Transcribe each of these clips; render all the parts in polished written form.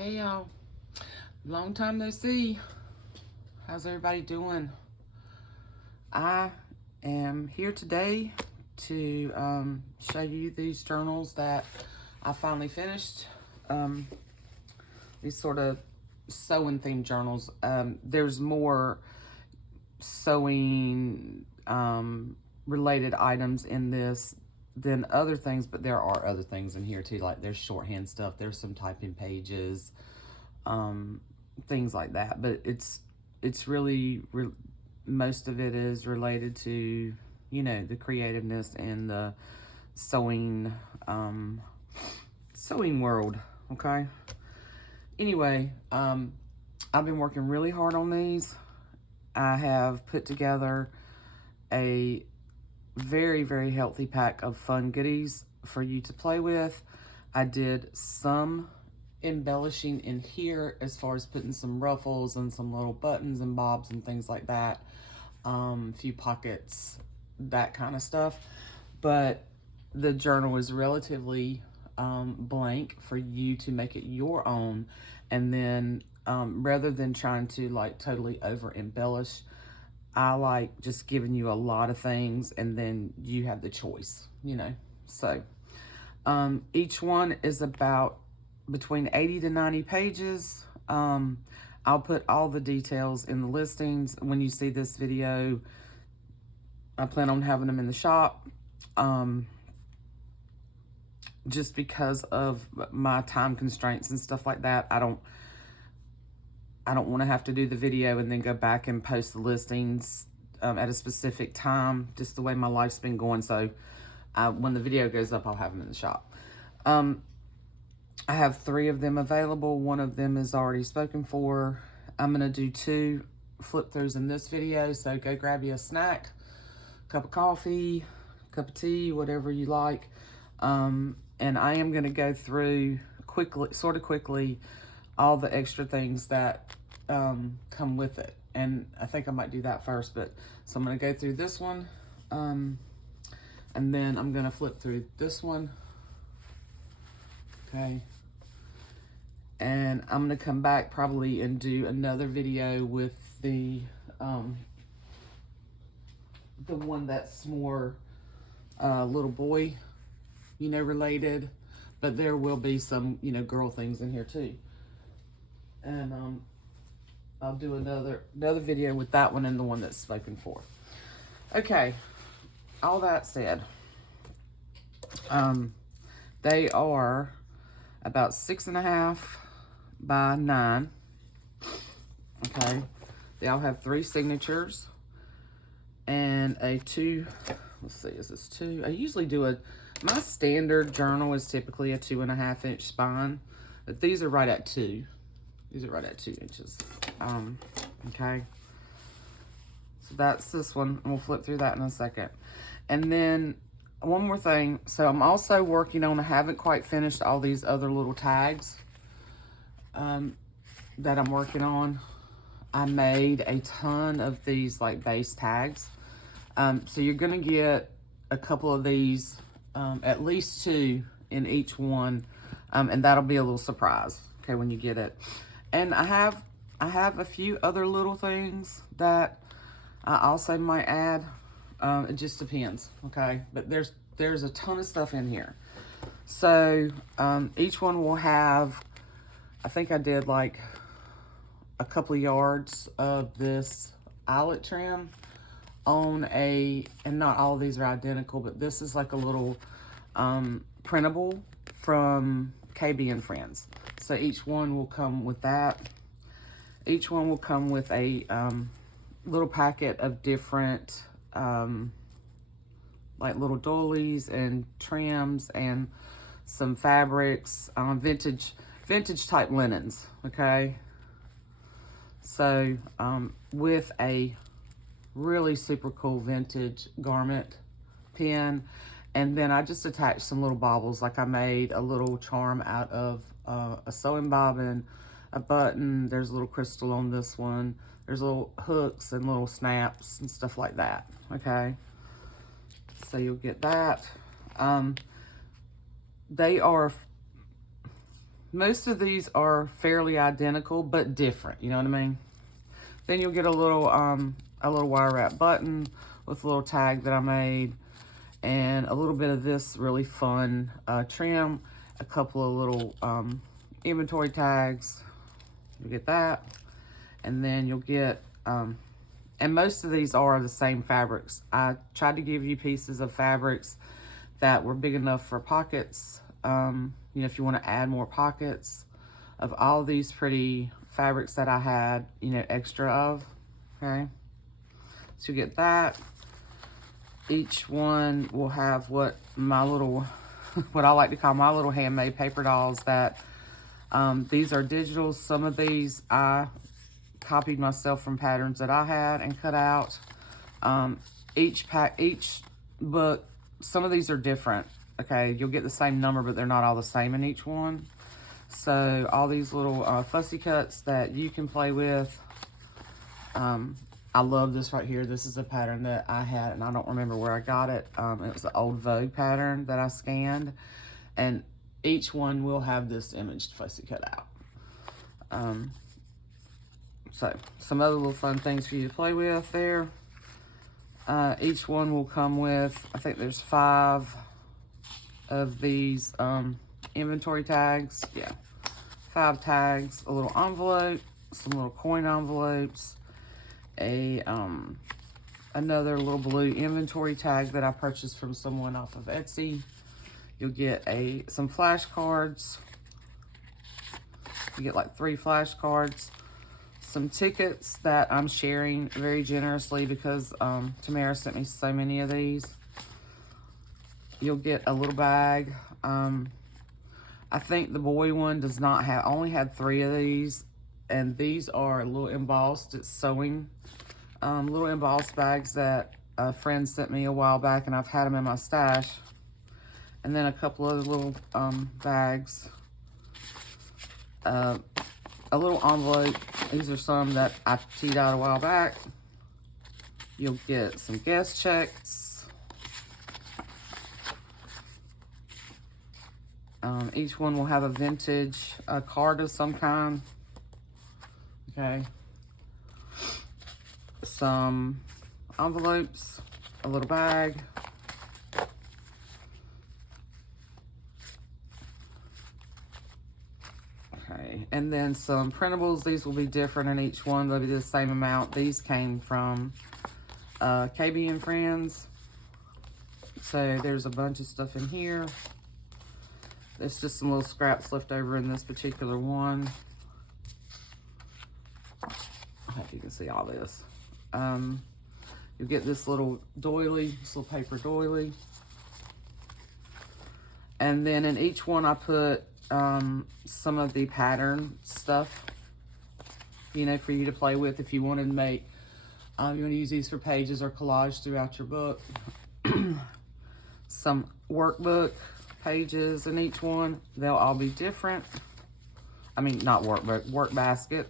Hey y'all, long time no see. How's everybody doing? I am here today to show you these journals that I finally finished. These sort of sewing themed journals. There's more sewing related items in this than other things, but there are other things in here too. Like there's shorthand stuff, there's some typing pages, things like that. But it's really most of it is related to, you know, the creativeness and the sewing sewing world. Okay. Anyway, I've been working really hard on these. I have put together a very healthy pack of fun goodies for you to play with. I did some embellishing in here as far as putting some ruffles and some little buttons and bobs and things like that, a few pockets, that kind of stuff. But the journal is relatively blank for you to make it your own. And then rather than trying to like totally over embellish, I like just giving you a lot of things and then you have the choice, you know. So each one is about between 80 to 90 pages. I'll put all the details in the listings. When you see this video, I plan on having them in the shop. Just because of my time constraints and stuff like that, I don't want to have to do the video and then go back and post the listings at a specific time, just the way my life's been going. So when the video goes up, I'll have them in the shop. I have 3 of them available. One of them is already spoken for. I'm going to do 2 flip throughs in this video. So go grab you a snack, cup of coffee, cup of tea, whatever you like. And I am going to go through quickly, all the extra things that come with it. And I think I might do that first, but so I'm going to go through this one, and then I'm going to flip through this one. Okay. And I'm going to come back probably and do another video with the one that's more little boy, you know, related, but there will be some, you know, girl things in here too. And I'll do another video with that one and the one that's spoken for. Okay, all that said, they are about 6.5 by 9. Okay, they all have 3 signatures and a 2. Let's see, is this 2? I usually do my standard journal is typically a 2.5 inch spine, but these are right at 2. These are right at 2 inches. Okay. So that's this one. And we'll flip through that in a second. And then one more thing. So I'm also working on, I haven't quite finished all these other little tags that I'm working on. I made a ton of these like base tags. So you're going to get a couple of these, at least 2 in each one. And that'll be a little surprise, okay, when you get it. And I have a few other little things that I also might add. It just depends, okay? But there's a ton of stuff in here. So each one will have, I think I did like a couple of yards of this eyelet trim on and not all of these are identical, but this is like a little printable from KB and Friends. So each one will come with that. Each one will come with a little packet of different like little doilies and trims and some fabrics, vintage type linens, okay? So with a really super cool vintage garment pin. And then I just attached some little baubles. Like I made a little charm out of a sewing bobbin, a button. There's a little crystal on this one. There's little hooks and little snaps and stuff like that. Okay. So you'll get that. They are most of these are fairly identical, but different, you know what I mean? Then you'll get a little wire wrap button with a little tag that I made, and a little bit of this really fun trim, a couple of little inventory tags. You get that, and then you'll get, and most of these are the same fabrics. I tried to give you pieces of fabrics that were big enough for pockets. You know, if you want to add more pockets of all these pretty fabrics that I had, you know, extra of, okay? So you get that. Each one will have what my little, what I like to call my little handmade paper dolls that, these are digital. Some of these I copied myself from patterns that I had and cut out. Each book, some of these are different. Okay, you'll get the same number, but they're not all the same in each one. So all these little fussy cuts that you can play with. I love this right here. This is a pattern that I had, and I don't remember where I got it. It was an old Vogue pattern that I scanned, and each one will have this imaged fussy cut out. So some other little fun things for you to play with there. Each one will come with, I think there's 5 of these inventory tags. Yeah, 5 tags, a little envelope, some little coin envelopes, another little blue inventory tag that I purchased from someone off of Etsy. You'll get some flashcards. You get like 3 flashcards, some tickets that I'm sharing very generously because Tamara sent me so many of these. You'll get a little bag. I think the boy one does not have, only had 3 of these, and these are a little embossed. It's sewing, little embossed bags that a friend sent me a while back, and I've had them in my stash. And then a couple other little bags. A little envelope. These are some that I teed out a while back. You'll get some guest checks. Each one will have a vintage card of some kind. Okay. Some envelopes, a little bag. Okay, and then some printables. These will be different in each one. They'll be the same amount. These came from KB and Friends. So there's a bunch of stuff in here. There's just some little scraps left over in this particular one. I hope you can see all this. You'll get this little doily, this little paper doily. And then in each one I put some of the pattern stuff, you know, for you to play with if you want to make, you want to use these for pages or collage throughout your book. Some workbook pages in each one. They'll all be different. I mean, not workbook, work basket.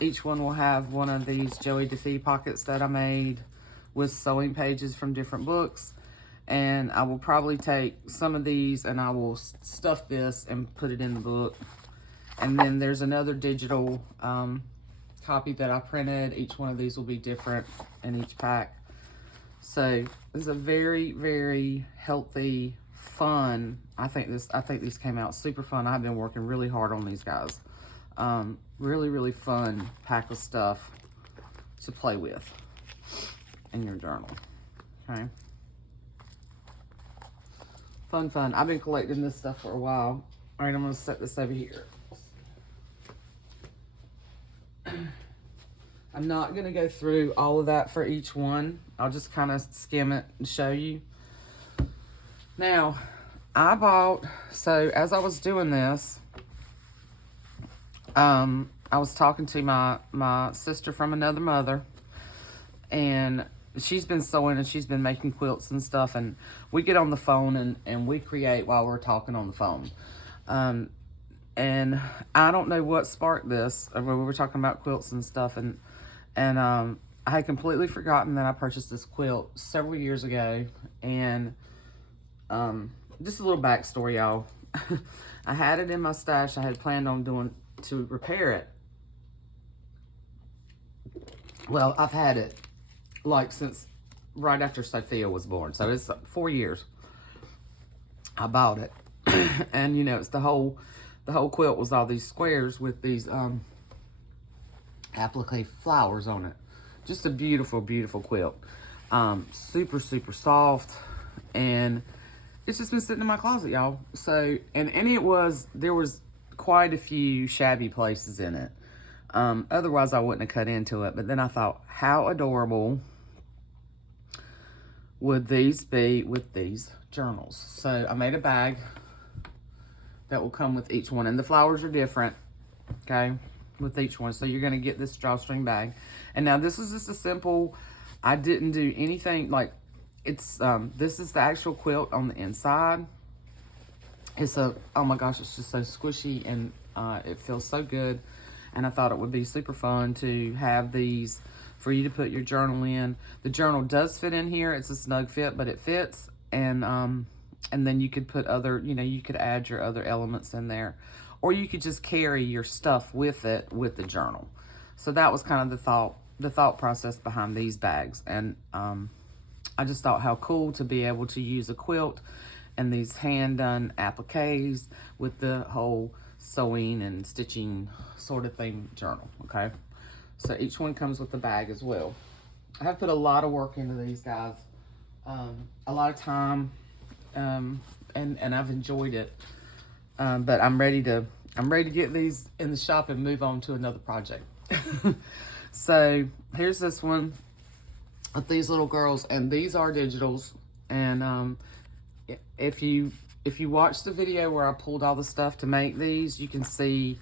Each one will have one of these Joey DeFee pockets that I made with sewing pages from different books. And I will probably take some of these and I will stuff this and put it in the book. And then there's another digital copy that I printed. Each one of these will be different in each pack. So this is a very, very healthy, fun. I think these came out super fun. I've been working really hard on these guys. Really, really fun pack of stuff to play with in your journal. Okay. Fun. I've been collecting this stuff for a while. All right, I'm going to set this over here. I'm not going to go through all of that for each one. I'll just kind of skim it and show you. Now, I bought, so as I was doing this, I was talking to my sister from another mother, and she's been sewing and she's been making quilts and stuff, and we get on the phone and we create while we're talking on the phone. And I don't know what sparked this. We were talking about quilts and stuff, and I had completely forgotten that I purchased this quilt several years ago. And just a little backstory, y'all. I had it in my stash. I had planned on doing to repair it. Well, I've had it like since right after Sophia was born. So it's 4 years. I bought it. And you know, it's the whole quilt was all these squares with these applique flowers on it. Just a beautiful, beautiful quilt. Super, super soft. And it's just been sitting in my closet, y'all. So, and there was quite a few shabby places in it. Otherwise, I wouldn't have cut into it. But then I thought, how adorable would these be with these journals? So I made a bag that will come with each one. And the flowers are different, okay, with each one. So you're going to get this drawstring bag. And now this is just a simple, I didn't do anything like, it's, this is the actual quilt on the inside. It's oh my gosh, it's just so squishy and it feels so good. And I thought it would be super fun to have these for you to put your journal in. The journal does fit in here. It's a snug fit, but it fits. And then you could put other, you know, you could add your other elements in there. Or you could just carry your stuff with it, with the journal. So that was kind of the thought process behind these bags. And I just thought how cool to be able to use a quilt and these hand-done appliques with the whole sewing and stitching sort of thing journal, okay? So each one comes with the bag as well. I have put a lot of work into these guys, a lot of time, and I've enjoyed it. But I'm ready to get these in the shop and move on to another project. So here's this one with these little girls, and these are digitals. And if you watch the video where I pulled all the stuff to make these, you can see,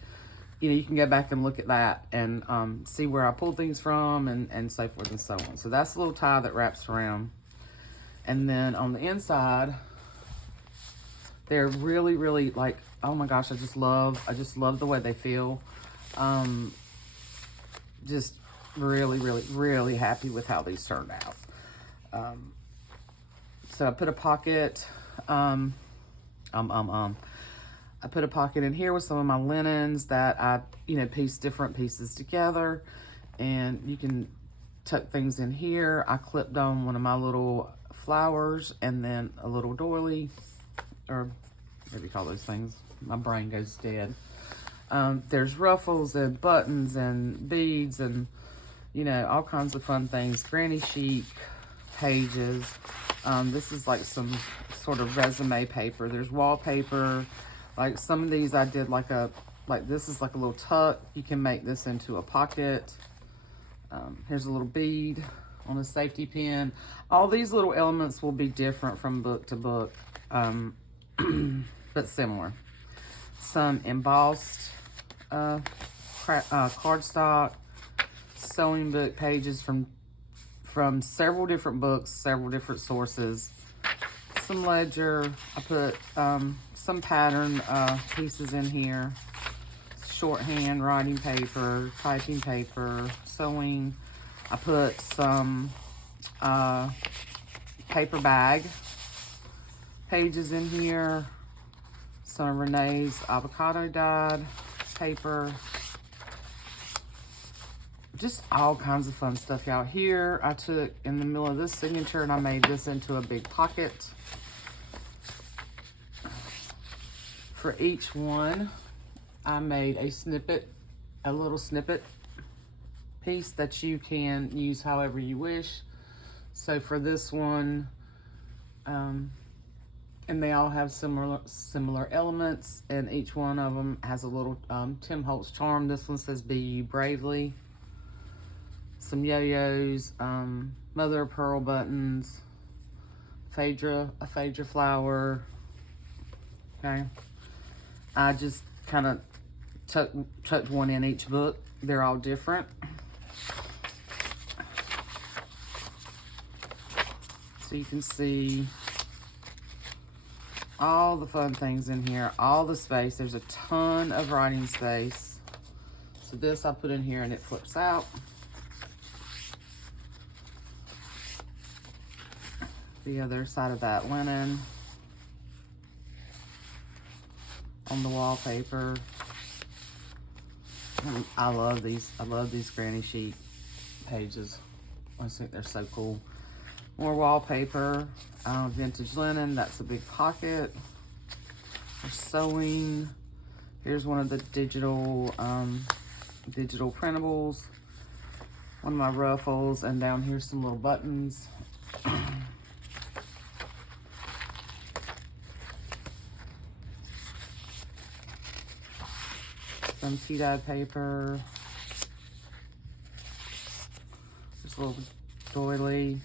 you know, you can go back and look at that and see where I pulled things from and so forth and so on. So that's a little tie that wraps around. And then on the inside, they're really, really like, oh my gosh, I just love the way they feel. Just really, really, really happy with how these turned out. So I put a pocket, I put a pocket in here with some of my linens that I, you know, pieced different pieces together, and you can tuck things in here. I clipped on one of my little flowers and then a little doily, or what do you call those things? My brain goes dead. There's ruffles and buttons and beads and, you know, all kinds of fun things. Granny chic pages. This is like some sort of resume paper. There's wallpaper. Like some of these I did like this is like a little tuck. You can make this into a pocket. Here's a little bead on a safety pin. All these little elements will be different from book to book, but similar. Some embossed cardstock, sewing book pages from several different books, several different sources. Some ledger. I put some pattern pieces in here. Shorthand, writing paper, typing paper, sewing. I put some paper bag pages in here. Some Renee's avocado dyed paper. Just all kinds of fun stuff, y'all. Here, I took in the middle of this signature and I made this into a big pocket. For each one, I made a little snippet piece that you can use however you wish. So for this one, and they all have similar elements, and each one of them has a little Tim Holtz charm. This one says, "Be You Bravely." Some yo-yos, mother of pearl buttons, a Phaedra flower. Okay, I just kind of tucked one in each book. They're all different. So you can see all the fun things in here, all the space. There's a ton of writing space. So this I put in here and it flips out. The other side of that linen. on the wallpaper. I love these. I love these granny sheet pages. I just think they're so cool. More wallpaper, vintage linen. That's a big pocket. For sewing. Here's one of the digital printables. One of my ruffles, and down here's some little buttons. Some tea-dyed paper. Just a little doily.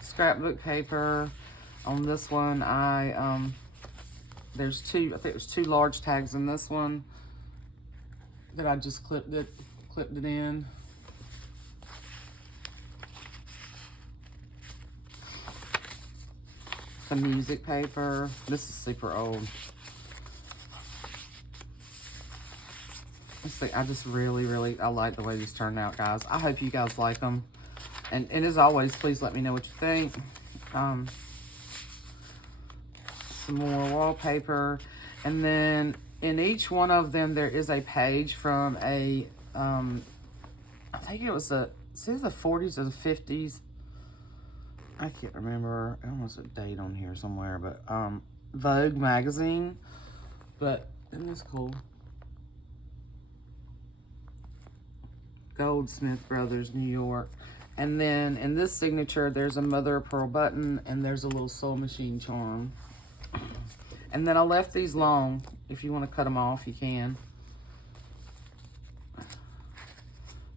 Scrapbook paper. On this one, there's two, I think there's 2 large tags in this one that I just clipped it in. Some music paper. This is super old. I just really, I like the way these turned out, guys. I hope you guys like them. And as always, please let me know what you think. Some more wallpaper. And then in each one of them, there is a page from a, I think it was the 40s or the 50s. I can't remember. I almost a date on here somewhere, but Vogue magazine. But isn't this cool? Goldsmith Brothers, New York. And then in this signature, there's a mother of pearl button, and there's a little soul machine charm. And then I left these long. If you want to cut them off, you can.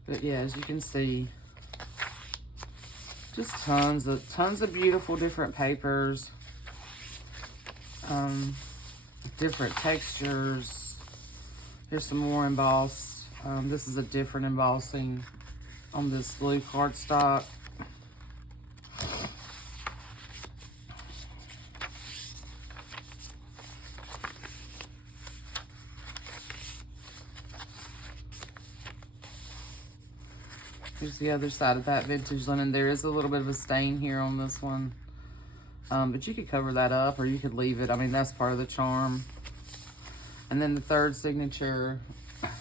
But yeah, as you can see, just tons of beautiful different papers, different textures. Here's some more embossed. This is a different embossing on this blue cardstock. Here's the other side of that vintage linen. There is a little bit of a stain here on this one. But you could cover that up or you could leave it. I mean, that's part of the charm. And then the third signature,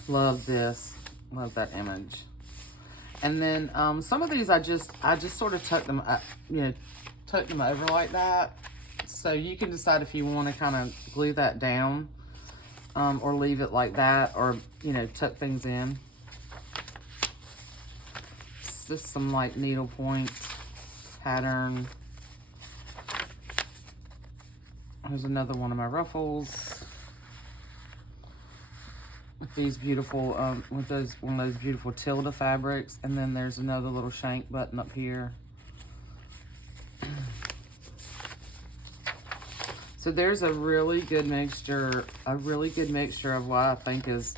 love this. Love that image. And then some of these I just sort of tuck them up, tuck them over like that. So you can decide if you want to kind of glue that down or leave it like that, or, tuck things in. Just some like needlepoint pattern. Here's another one of my ruffles with these beautiful one of those beautiful Tilda fabrics, and then there's another little shank button up here. So there's a really good mixture of what I think is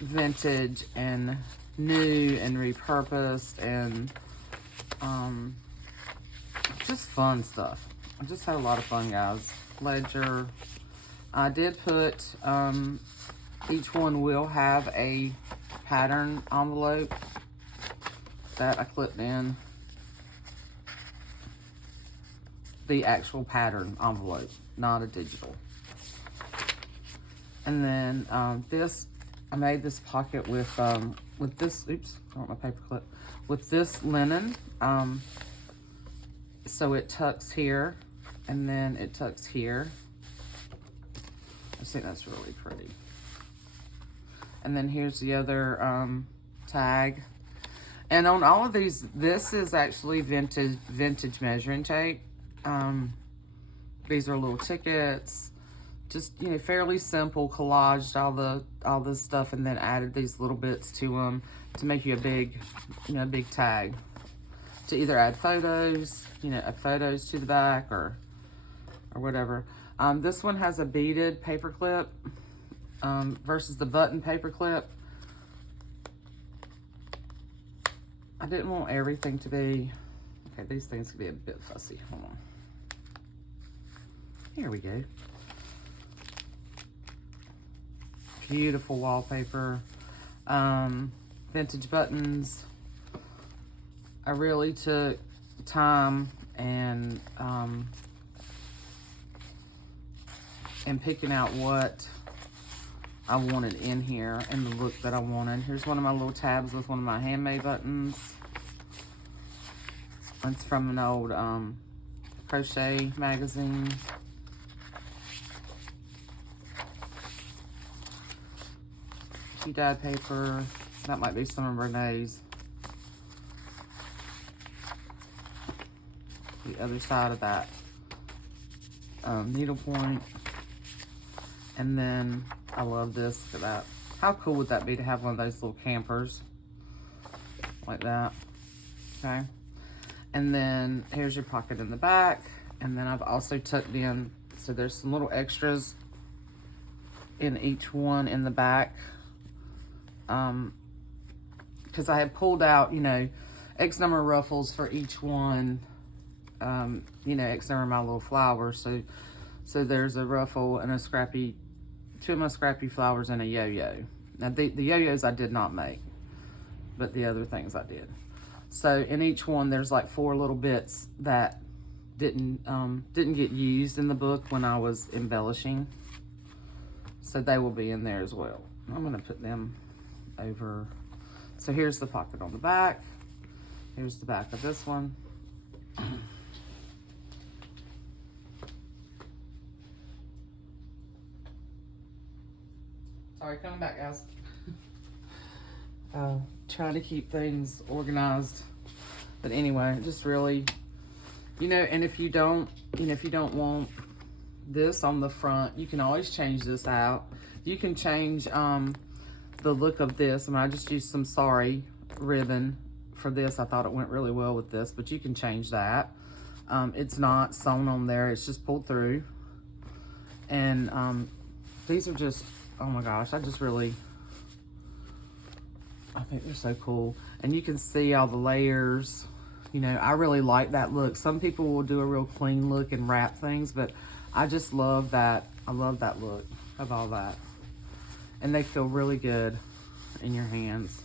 vintage and new and repurposed and just fun stuff. I just had a lot of fun, guys. Ledger. I did put, each one will have a pattern envelope that I clipped in. The actual pattern envelope, not a digital. And then I made this pocket with this, oops, I want my paper clip. With this linen, so it tucks here, and then it tucks here. I think that's really pretty. And then here's the other tag. And on all of these, this is actually vintage measuring tape. These are little tickets. Just, fairly simple, collaged all this stuff, and then added these little bits to them to make you a big, big tag. To either add photos, add photos to the back or whatever. This one has a beaded paper clip versus the button paper clip. I didn't want everything to be, okay, these things can be a bit fussy. Hold on. Here we go. Beautiful wallpaper. Vintage buttons. I really took time and and picking out what I wanted in here and the look that I wanted. Here's one of my little tabs with one of my handmade buttons. It's from an old crochet magazine. Tea dyed paper. That might be some of Renee's. The other side of that needle point. And then I love this for that. How cool would that be to have one of those little campers like that? Okay. And then here's your pocket in the back. And then I've also tucked in, so there's some little extras in each one in the back. Because I had pulled out, you know, X number of ruffles for each one. You know, X number of my little flowers. So there's a ruffle and a scrappy, two of my scrappy flowers and a yo-yo. Now the yo-yos I did not make, but the other things I did. So in each one, there's like 4 little bits that didn't get used in the book when I was embellishing. So they will be in there as well. I'm gonna put them over. So here's the pocket on the back. Here's the back of this one. Sorry, coming back, guys. Trying to keep things organized. But anyway, just really, you know, and if you don't, you know, if you don't want this on the front, you can always change this out. You can change the look of this. I mean, I just used some sari ribbon for this. I thought it went really well with this, but you can change that. It's not sewn on there. It's just pulled through. And these are just, oh my gosh, I think they're so cool. And you can see all the layers. You know, I really like that look. Some people will do a real clean look and wrap things, but I just love that. I love that look of all that. And they feel really good in your hands.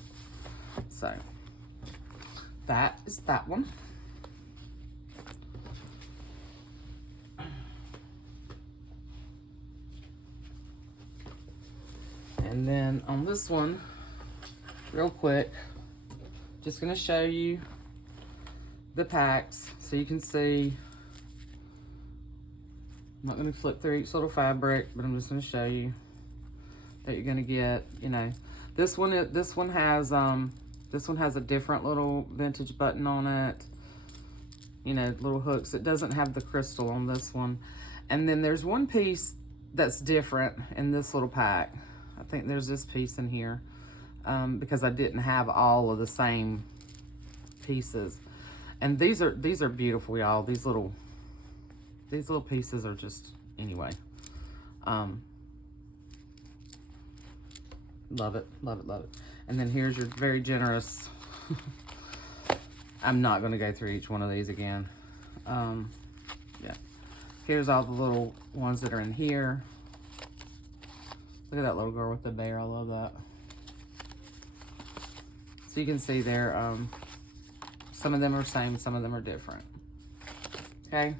So that is that one. And then on this one, real quick, just gonna show you the packs so you can see. I'm not gonna flip through each little fabric, but I'm just gonna show you that you're gonna get, you know, this one has a different little vintage button on it, you know, little hooks. It doesn't have the crystal on this one. And then there's one piece that's different in this little pack. I think there's this piece in here because I didn't have all of the same pieces. And these are beautiful, y'all. These little pieces are just, anyway. Love it, love it, love it. And then here's your very generous, I'm not gonna go through each one of these again. Yeah. Here's all the little ones that are in here. Look at that little girl with the bear, I love that. So you can see there, some of them are the same, some of them are different. Okay.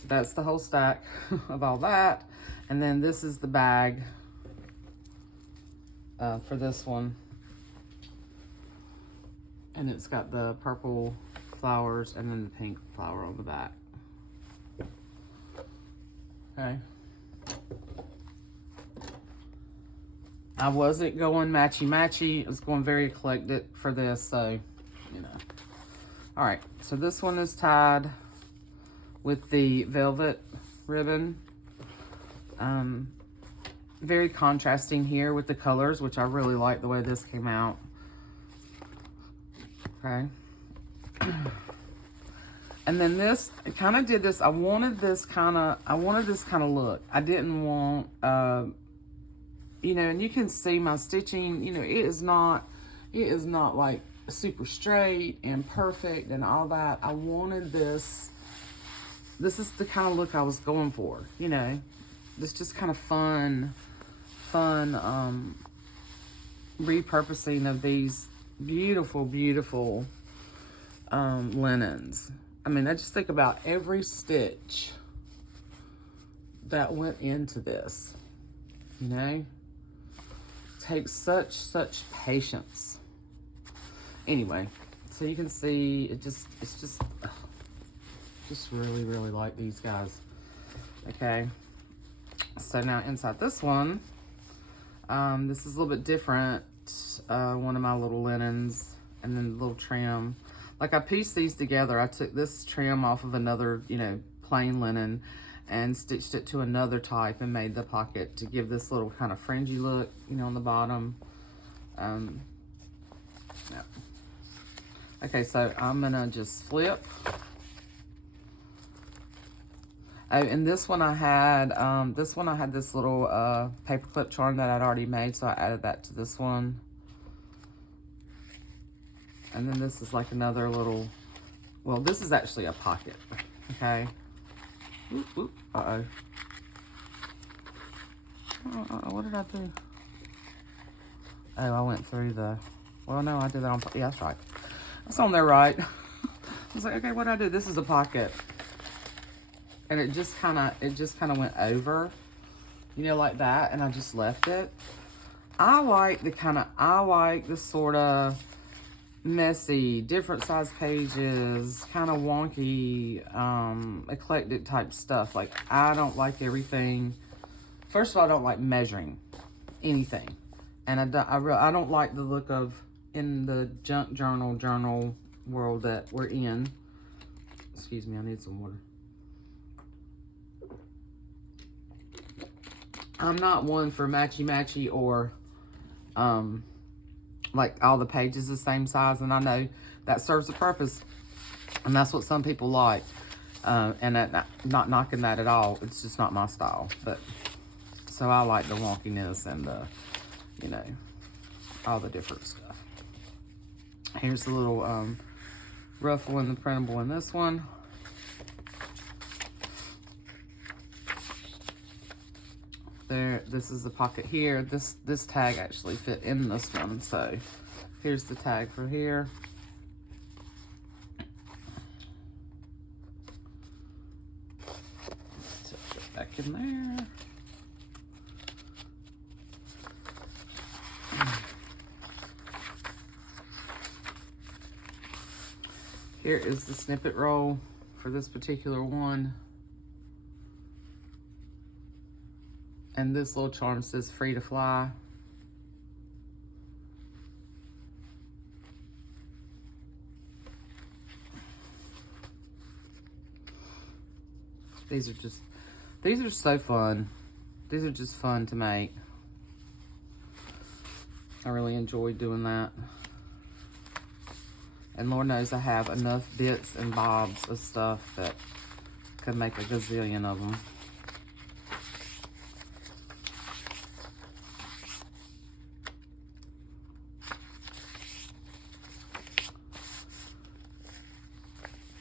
So that's the whole stack of all that. And then this is the bag for this one. And it's got the purple flowers and then the pink flower on the back. Okay. I wasn't going matchy-matchy. I was going very eclectic for this, so, you know. All right, so this one is tied with the velvet ribbon. Very contrasting here with the colors, which I really like the way this came out. Okay. And then this, I kind of did this, I wanted this kind of look. I didn't want, you know, and you can see my stitching, you know, it is not like super straight and perfect and all that. I wanted this is the kind of look I was going for, you know, this just kind of fun, repurposing of these beautiful, beautiful, linens. I mean, I just think about every stitch that went into this, you know? Takes such patience. Anyway, so you can see it's just really like these guys. Okay, so now inside this one, this is a little bit different. One of my little linens, and then the little trim. Like, I pieced these together. I took this trim off of another, you know, plain linen and stitched it to another type and made the pocket to give this little kind of fringy look, you know, on the bottom. Yeah. Okay, so I'm gonna just flip. Oh, and this one I had, this little paper clip charm that I'd already made, so I added that to this one. And then this is like another little, well, this is actually a pocket, okay? Oop, oop, uh-oh. What did I do? Oh, I went through the, well, no, I did that on, yeah, that's right. That's on there right. I was like, okay, what did I do? This is a pocket. And it just kind of went over, you know, like that, and I just left it. I like the sort of messy, different size pages, kind of wonky, eclectic type stuff. Like, I don't like everything. First of all, I don't like measuring anything. And I don't like the look of, in the junk journal world that we're in. Excuse me, I need some water. I'm not one for matchy or, like all the pages the same size, and I know that serves a purpose, and that's what some people like. And not knocking that at all. It's just not my style. But so I like the wonkiness and the, you know, all the different stuff. Here's the little ruffle and the printable in this one. There, this is the pocket here. This tag actually fit in this one, so here's the tag for here. Let's tuck it back in there. Here is the snippet roll for this particular one. And this little charm says free to fly. These are so fun. These are just fun to make. I really enjoy doing that. And Lord knows I have enough bits and bobs of stuff that could make a gazillion of them.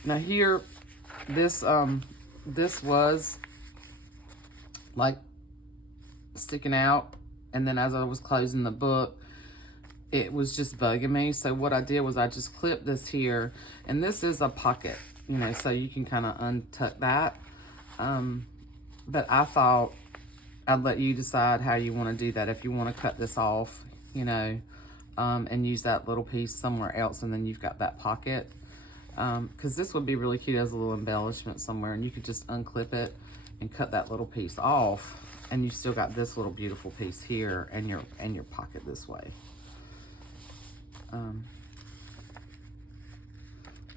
Now here, this was like sticking out, and then as I was closing the book, it was just bugging me. So what I did was I just clipped this here, and this is a pocket, you know, so you can kind of untuck that. But I thought I'd let you decide how you want to do that. If you want to cut this off, you know, and use that little piece somewhere else, and then you've got that pocket. Because this would be really cute as a little embellishment somewhere, and you could just unclip it and cut that little piece off, and you still got this little beautiful piece here and your pocket this way.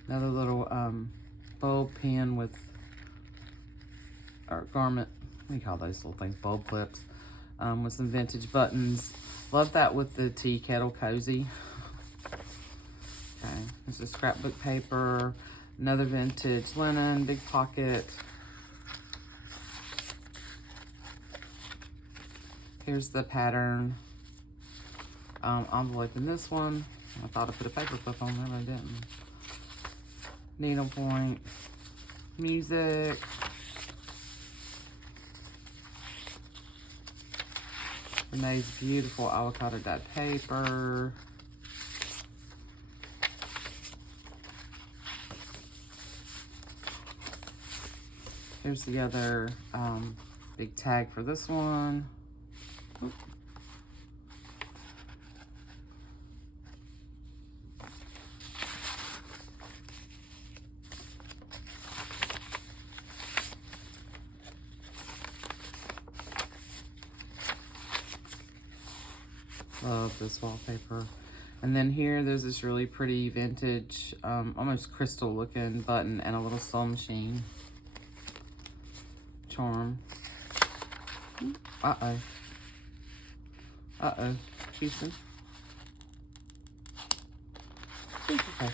Another little bulb pin with, or garment, what do you call those little things, bulb clips, with some vintage buttons. Love that with the tea kettle cozy. Okay, this is scrapbook paper, another vintage linen, big pocket. Here's the pattern envelope in this one. I thought I put a paper clip on there, but I didn't. Needlepoint, music. Renee's beautiful avocado dyed paper. Here's the other Big tag for this one. Oop. Love this wallpaper. And then here, there's this really pretty vintage, almost crystal looking button and a little sewing machine charm. Uh-oh. Uh-oh. Houston. Okay.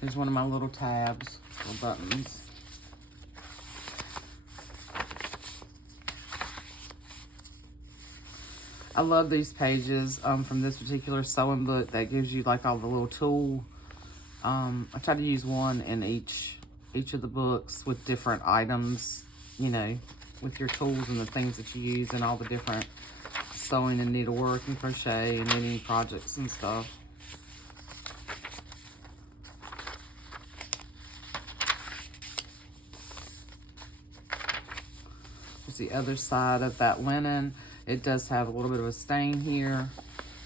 Here's one of my little tabs or buttons. I love these pages from this particular sewing book that gives you like all the little tool. I try to use one in each of the books with different items, you know, with your tools and the things that you use and all the different sewing and needlework and crochet and knitting projects and stuff. There's the other side of that linen. It does have a little bit of a stain here.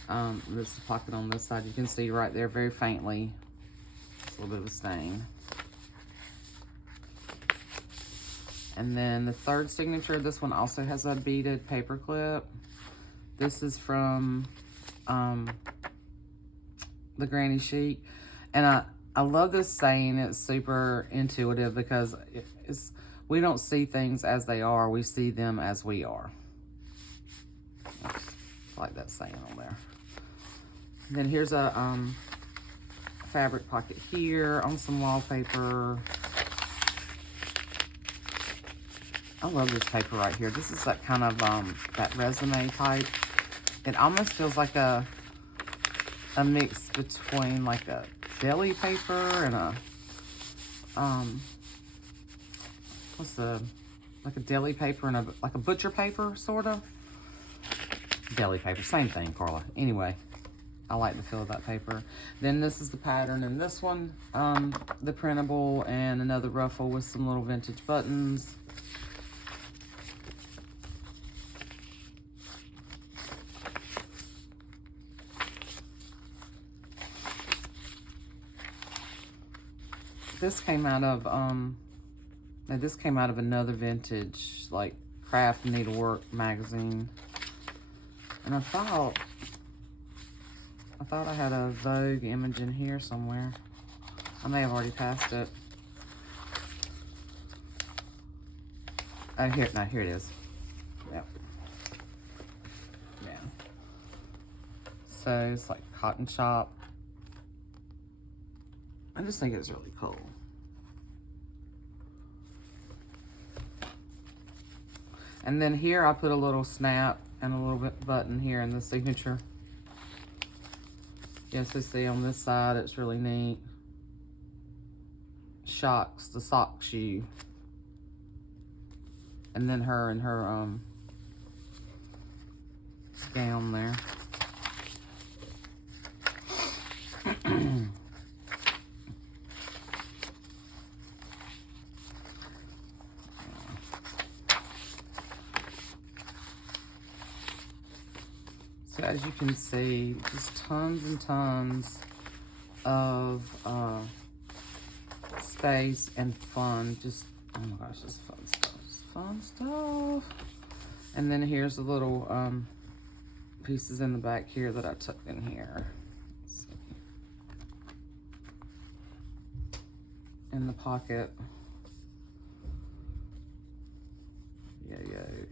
There's the pocket on this side. You can see right there very faintly. It's a little bit of a stain. And then the third signature, this one also has a beaded paper clip. This is from the Granny Chic. And I love this saying. It's super intuitive because we don't see things as they are. We see them as we are. I like that saying on there. And then here's a fabric pocket here on some wallpaper. I love this paper right here. This is that kind of that resume type. It almost feels like a mix between like a deli paper and a like a deli paper and like a butcher paper sort of. Deli paper, same thing, Carla. Anyway, I like the feel of that paper. Then this is the pattern in this one, the printable and another ruffle with some little vintage buttons. This came out of another vintage like craft needlework magazine. And I thought I had a Vogue image in here somewhere. I may have already passed it. Oh, here it is. Yep. Yeah. So it's like Cotton Shop. I just think it's really cool. And then here I put a little snap and a little bit button here in the signature. Yes, you see on this side, it's really neat. Shocks, the sock shoe. And then her and her gown there. So as you can see, just tons and tons of space and fun. Just, oh my gosh, just fun stuff. Just fun stuff. And then here's the little pieces in the back here that I tucked in here. Let's see. In the pocket. Yeah,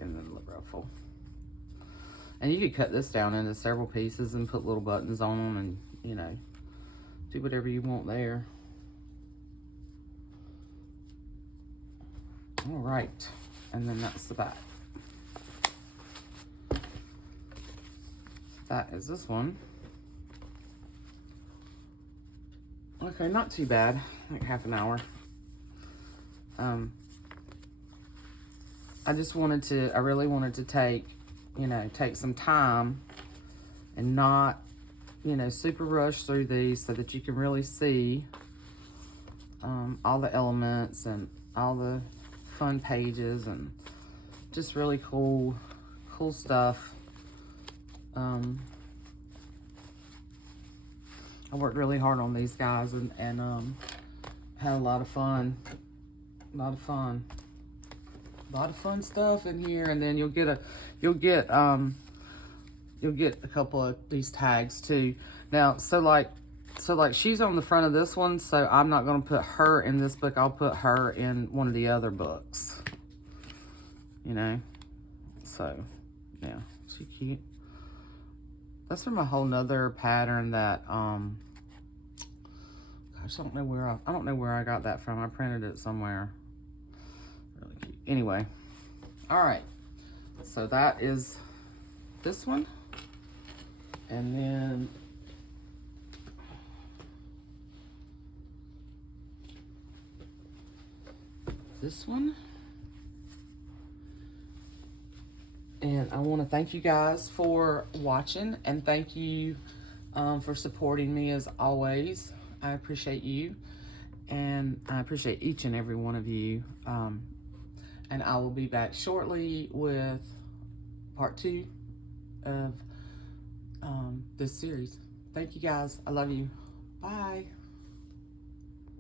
and then the ruffle. And you could cut this down into several pieces and put little buttons on them and, you know, do whatever you want there. All right. And then that's the back. That is this one. Okay, not too bad. Like half an hour. I really wanted to take some time and not, super rush through these so that you can really see all the elements and all the fun pages and just really cool stuff. I worked really hard on these guys and had a lot of fun. A lot of fun stuff in here. And then you'll get a couple of these tags too. Now, so like she's on the front of this one, so I'm not going to put her in this book. I'll put her in one of the other books. You know? So, yeah. She cute. That's from a whole nother pattern that, gosh, I don't know where I got that from. I printed it somewhere. Really cute. Anyway. All right. So that is this one. And then this one. And I want to thank you guys for watching, and thank you for supporting me as always. I appreciate you, and I appreciate each and every one of you. And I will be back shortly with part 2 of this series. Thank you guys. I love you. Bye.